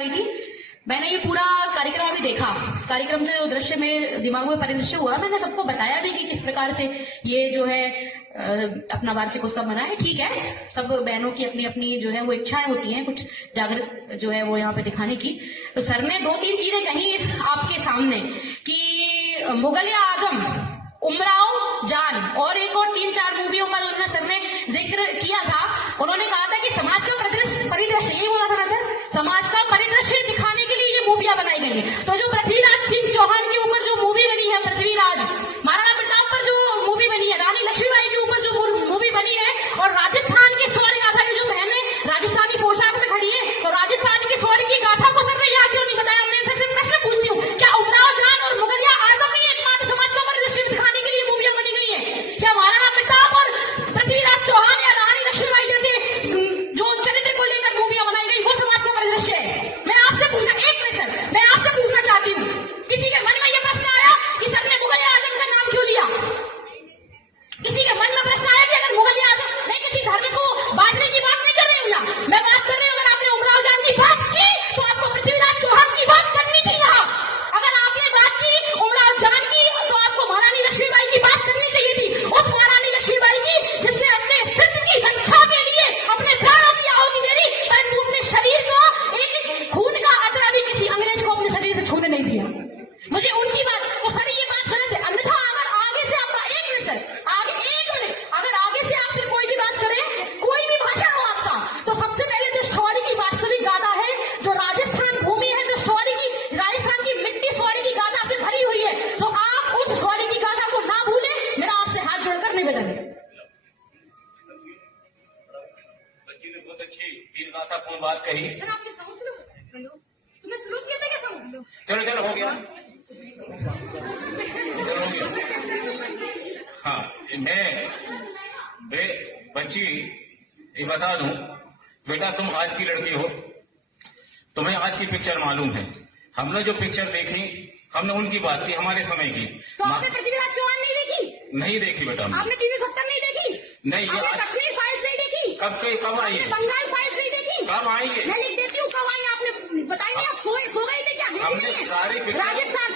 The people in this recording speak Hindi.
रही थी, मैंने ये पूरा कार्यक्रम अभी देखा। इस कार्यक्रम से जो दृश्य में दिमाग में परिदृश्य हुआ, मैंने सबको बताया भी कि किस प्रकार से ये जो है अपना वार्षिक उत्सव मनाए। ठीक है, सब बहनों की अपनी अपनी जो है वो इच्छाएं होती हैं कुछ जागृत जो है वो यहाँ पे दिखाने की। तो सर ने 2-3 चीजें कही आपके सामने कि मुगल आजम, उमराव जान और एक और 3-4 मूवियों का जो सर ने जिक्र किया था। उन्होंने कहा था कि समाज का परिदृश्य यही बोला था ना सर, समाज का परिदृश्य दिखाने के लिए ये मूवियां बनाई गई है। तो जो पृथ्वीराज सिंह चौहान के ऊपर जो मूवी बनी है, पृथ्वीराज, महाराणा प्रताप पर जो मूवी बनी है, रानी लक्ष्मीबाई के ऊपर जो मूवी बनी है, और राजस्थान के शौर्य गाथा की जो बहनें राजस्थानी पोशाक में खड़ी है, तो राजस्थान के शौर्य की गाथा को सर ने यहाँ क्यों नहीं बताया? मैं सबसे प्रश्न पूछती हूँ, क्या उमराव जान और मुगलिया आजम ही एकमात्र समाज का परिदृश्य दिखाने के लिए मूवियां बनी गई है? क्या महाराणा प्रताप और पृथ्वीराज चौहान या रानी लक्ष्मीबाई जैसे जो चरित्र को लेकर मूवियां बनाई गई वो समाज का परिदृश्य है? मैं आपसे पूछना, एक मिनट सर, मैं आपसे पूछना चाहती हूँ, किसी के मन में यह प्रश्न आया कि सर ने मुगलिया आजम का नाम क्यों लिया? किसी के मन में प्रश्न आया कि अगर मुगलिया आजम, मैं किसी धर्म को बांटने की बात नहीं कर रही हूँ, मैं बात कर रही हूँ, अगर आपने उमराव जान की बात की तो आपको पृथ्वीराज चौहान की बात करनी थी यहाँ। अगर आपने बात की उमराव जान की तो आपको महारानी लक्ष्मीबाई की बात करनी चाहिए थी, उस महारानी लक्ष्मीबाई की जिसने अपने अस्तित्व की रक्षा के लिए अपने प्राणों की आहुति दे दी, परंतु अपने शरीर को एक खून का कतरा भी किसी अंग्रेज को अपने शरीर से छूने नहीं दिया। मुझे उनकी बात, तो सर ये बात गलत है। अन्यथा अगर आगे से आपका, एक मिनट सर, आगे एक मिनट, अगर आगे से आपसे कोई भी बात करे, कोई भी भाषण हो आपका, तो सबसे पहले जो शौर्य की वास्तविक गाथा है, जो राजस्थान भूमि है, जो शौर्य की, राजस्थान की मिट्टी शौर्य की गाथा से भरी हुई है, तो आप उस शौर्य की गाथा को ना भूलें। मेरा आपसे हाथ जोड़कर निवेदन है। बहुत अच्छी वीर गाथा पूर्ण बात कही। सर आपने समझ लो, हेलो, तुमने शुरू किया था क्या? समझ लो, चलो चलो हो गया। हाँ, मैं बच्ची ये बता दूं, बेटा तुम आज की लड़की हो, तुम्हें आज की पिक्चर मालूम है। हमने जो पिक्चर देखी, हमने उनकी बात की, हमारे समय की। तो आपने पृथ्वीराज चौहान नहीं देखी? नहीं देखी बेटा। आपने 370 नहीं देखी? नहीं, ये आपने कश्मीर फाइल्स नहीं देखी? कब आई है? बंगाल फाइल्स नहीं देखी? कब आई है? मैं लिख देती हूँ कब आई, आपने बताई नहीं, आप सो गए थे क्या? देखी हमने नहीं है? सारी पिक्चर, राजस्थान